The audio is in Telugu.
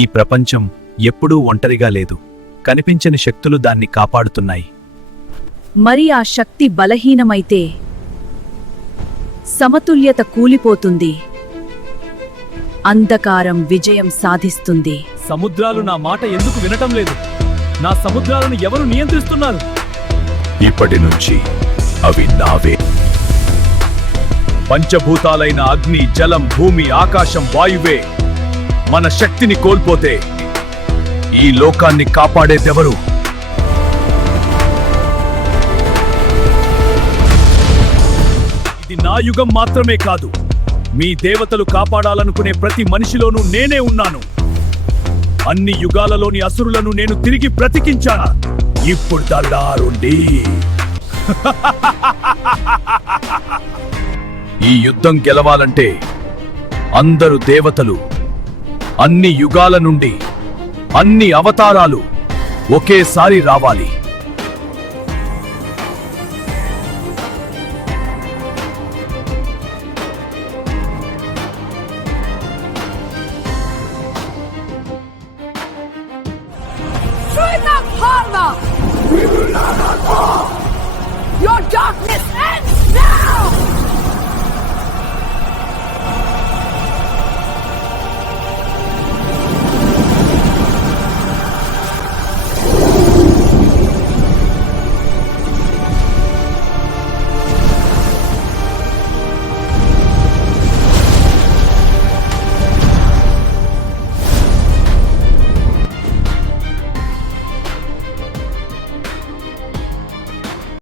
ఈ ప్రపంచం ఎప్పుడూ ఒంటరిగా లేదు. కనిపించని శక్తులు దాన్ని కాపాడుతున్నాయి. మరి ఆ శక్తి బలహీనమైతే సమతుల్యత కూలిపోతుంది. అంధకారం విజయం సాధిస్తుంది. సముద్రాలు నా మాట ఎందుకు వినటం లేదు? నా సముద్రాలను ఎవరు నియంత్రిస్తున్నారు? ఇప్పటి నుంచి అవి నావే. పంచభూతాలైన అగ్ని, జలం, భూమి, ఆకాశం, వాయువే మన శక్తిని కోల్పోతే ఈ లోకాన్ని కాపాడేదెవరు? ఇది నా యుగం మాత్రమే కాదు, మీ దేవతలు కాపాడాలనుకునే ప్రతి మనిషిలోనూ నేనే ఉన్నాను. అన్ని యుగాలలోని అసురులను నేను తిరిగి బ్రతికించాను. ఇప్పుడు దల్లారుండి ఈ యుద్ధం గెలవాలంటే అందరు దేవతలు, అన్ని యుగాల నుండి అన్ని అవతారాలు ఒకేసారి రావాలి. We will not fall. Your darkness